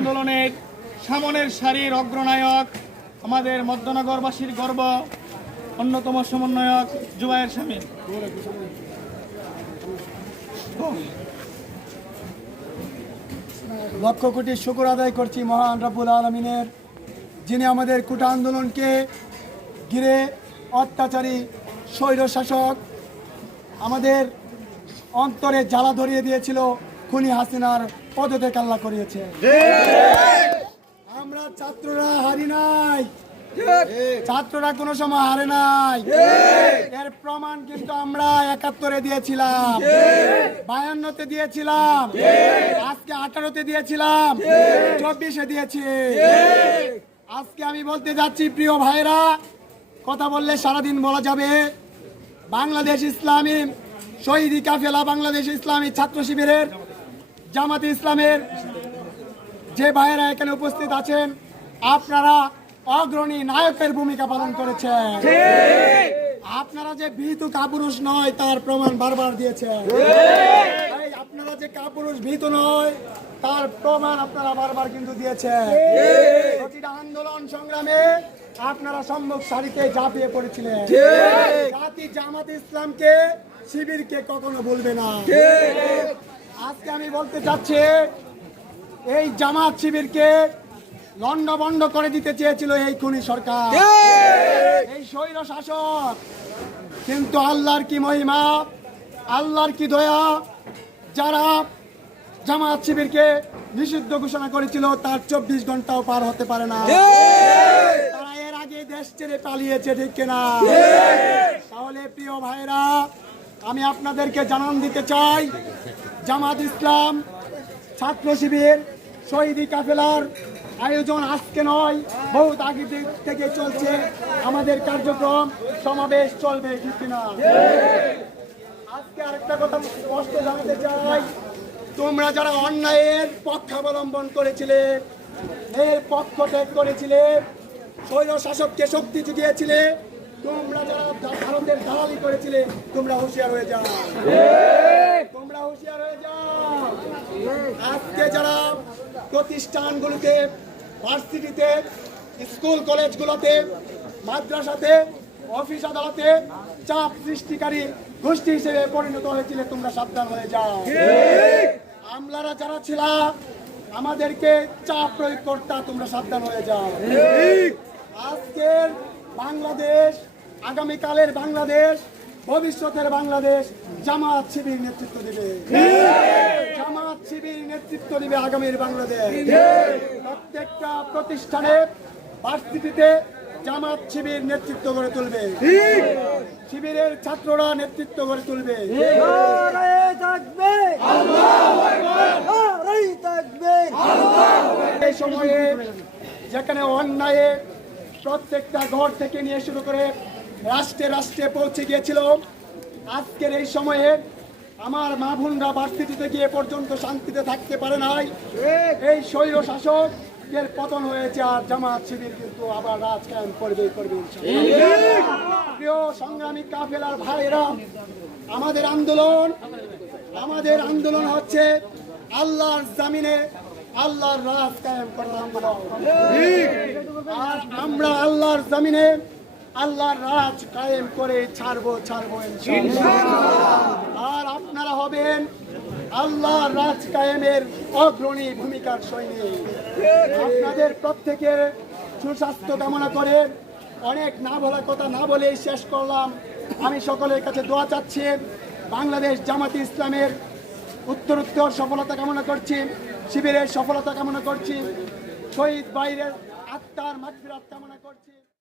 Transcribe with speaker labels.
Speaker 1: আন্দোলনের সামনের সারির অগ্রনায়ক, আমাদের মধ্যনগরবাসীর গর্ব, অন্যতম সমন্বয়ক জুবাইর স্বামী
Speaker 2: লক্ষ কোটি শুকুর আদায় করছি মহান রাব্বুল আলমিনের, যিনি আমাদের কুটা আন্দোলনকে ঘিরে অত্যাচারী, স্বৈর শাসক, আমাদের অন্তরে জ্বালা ধরিয়ে দিয়েছিল খুনি হাসিনার পদতে কাল্লা করিয়েছে। আমরা ছাত্ররা হারি নাই। ছাত্ররা কোনো সময় হারে নাই। এর প্রমাণ কিন্তু আমরা একাত্তরে দিয়েছিলাম। বায়ান্নতে দিয়েছিলাম। আজকে আঠারোতে দিয়েছিলাম। চব্বিশে দিয়েছি। আজকে আমি বলতে যাচ্ছি প্রিয় ভাইরা কথা বললে সারাদিন বলা যাবে। বাংলাদেশ ইসলামী শহীদি কাফেলা বাংলাদেশ ইসলামী ছাত্র শিবিরের জামাতে ইসলামের যে ভাইয়েরা এখানে উপস্থিত আছেন, আপনারা অগ্রণী নায়কের ভূমিকা পালন করেছেন। আপনারা যে ভীতু কাপুরুষ নয়, তার প্রমাণ বারবার দিয়েছেন। আপনারা যে কাপুরুষ ভীতু নয়, তার প্রমাণ আপনারা বারবার কিন্তু দিয়েছেন। প্রতিটা আন্দোলন সংগ্রামে আপনারা সম্মুখ সারিতে ঝাঁপিয়ে পড়েছিলেন। জাতি জামাত ইসলামকে, শিবিরকে কখনো বলবে না। আজকে আমি বলতে চাচ্ছি এই জামাত শিবিরকে লন্ড বন্ড করে দিতে চেয়েছিল এই খুনি সরকার। এই স্বৈর শাসক। কিন্তু আল্লাহর কি মহিমা আল্লাহর কি দয়া যারা জামাত শিবিরকে নিষিদ্ধ ঘোষণা করেছিল তার চব্বিশ ঘন্টাও পার হতে পারে না। তারা এর আগে দেশ ছেড়ে পালিয়েছে ঠিক কিনা? তাহলে প্রিয় ভাইরা আমি আপনাদেরকে জানান দিতে চাই জামাত ইসলাম, ছাত্র শিবির, শহীদি কাফেলার আয়োজন আজকে নয়, বহুত আগে থেকে চলছে। আমাদের কার্যক্রম সমাবেশ চলবে, ঠিক কিনা? আজকে আরেকটা কথা স্পষ্ট জানাতে চাই। তোমরা যারা অন্যায়ের পক্ষাবলম্বন করেছিলে, এর পক্ষ ত্যাগ করেছিলে, স্বৈর শাসককে শক্তি জুগিয়েছিলে, তোমরা যারা ভারতের দালালি করেছিলে, তোমরা হুঁশিয়ার হয়ে যাও তোমরা হুঁশিয়ার হয়ে যাও আজকে যারা প্রতিষ্ঠানগুলোতে ভার্সিটিতে স্কুল কলেজগুলোতে মাদ্রাসাতে অফিস আদালতে চাপ সৃষ্টিকারী গোষ্ঠী হিসেবে পরিণত হয়েছিলে তোমরা সাবধান হয়ে যাও। আমলারা যারা ছিল আমাদেরকে চাপ প্রয়োগ করতা তোমরা সাবধান হয়ে যাও। আজকের বাংলাদেশ আগামীকালের বাংলাদেশ ভবিষ্যতের বাংলাদেশ জামাত শিবির নেতৃত্ব দিবে। জামাত শিবির নেতৃত্ব দিবে আগামীর বাংলাদেশ। প্রত্যেকটা প্রতিষ্ঠানে ভার্সিটিতে জামাত শিবির নেতৃত্ব গড়ে তুলবে। শিবিরের ছাত্ররা নেতৃত্ব গড়ে তুলবে। এই সময়ে যেখানে অন্যায়ে প্রত্যেকটা ঘর থেকে নিয়ে শুরু করে রাষ্ট্রে রাষ্ট্রে পৌঁছে গিয়েছিল। আজকের এই সময়ে আমার মা বোনরা ভার্সিটিতে গিয়ে পর্যন্ত শান্তিতে থাকতে পারে নাই। এই স্বৈর শাসক এর পতন হয়েছে আর জামাত শিবির কিন্তু আবার রাজ কায়েম করবে করবে। প্রিয় সংগ্রামী কাফেলার ভাইরা আমাদের আন্দোলন আমাদের আন্দোলন হচ্ছে আল্লাহর জামিনে আল্লাহর রাজ কায়েম করার আন্দোলন। আর আমরা আল্লাহর জামিনে আল্লাহর রাজ কায়েম করে ছাড়বো ছাড়বো আর আপনারা হবেন আল্লাহর রাজ কায়েমের অগ্রণী ভূমিকার সৈনিক। আপনাদের প্রত্যেকের সুস্বাস্থ্য কামনা করে অনেক না বলা কথা না বলেই শেষ করলাম। আমি সকলের কাছে দোয়া চাচ্ছি, বাংলাদেশ জামাতি ইসলামের উত্তরোত্তর সফলতা কামনা করছি, শিবিরের সফলতা কামনা করছি, শহীদ বাইরের আত্মার মাগফিরাত কামনা করছি।